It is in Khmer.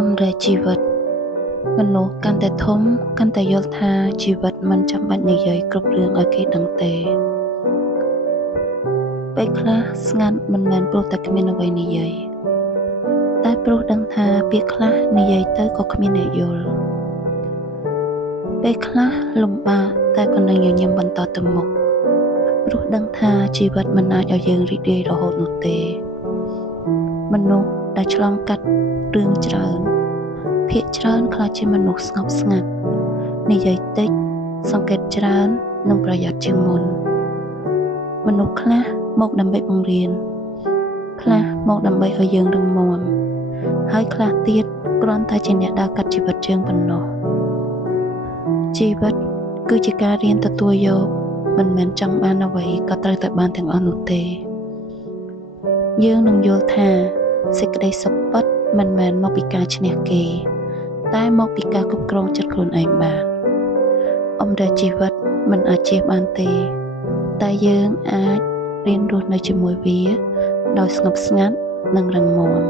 Omre Jivat មនុស្សកាន់តែធំកាន់តែយល់ថាជីវិតមិនចាំបាច់និយាយគ្រប់រឿងឲ្យគេដឹងទេពេលខ្លះស្ងាត់មិនមែនព្រោះតែគ្មានអ្វីនិយាយតែព្រោះដឹងថាពាក្យខ្លះនិយាយទៅក៏គ្មានអ្នកយល់ពេលខ្លះលំបាកតែក៏នឹងញញឹមបន្តទៅមុខព្រោះដឹងថាជីវិតមិនអាចឲ្យយើងរីករាយរហូតនោះទេមនុស្សដែលឆ្លងកាត់រឿងច្រើនភាគច្រើនខ្លះជាមនុស្សស្ងប់ស្ងាត់និយាយតិចសង្កេតច្រើននិងប្រយ័ត្នជាងមុនមនុស្សខ្លះមកដើម្បីបង្រៀនខ្លះមកដើម្បីឲ្យយើងរឹងមាំហើយខ្លះទៀតគ្រាន់តែជាអ្នកដើរកាត់ជីវិតយើងប៉ុណ្ណោះជីវិតគឺជាការរៀនទទួលយកមិនមែនចង់បានអ្វីក៏ត្រូវតែបានទាំងអស់នោះទេយើងនឹងយល់ថាសេចក្តីសុខពិតមិនមែនមកពីការឈ្នះគេតែមកពីការគ្រប់គ្រងចិត្តខ្លួនឯងបានអំដែលជីវិតមិនអាចជៀសបានទេតែយើងអាចរៀនរស់នៅជាមួយវាដោយស្ងប់ស្ងាត់និងរឹងមាំ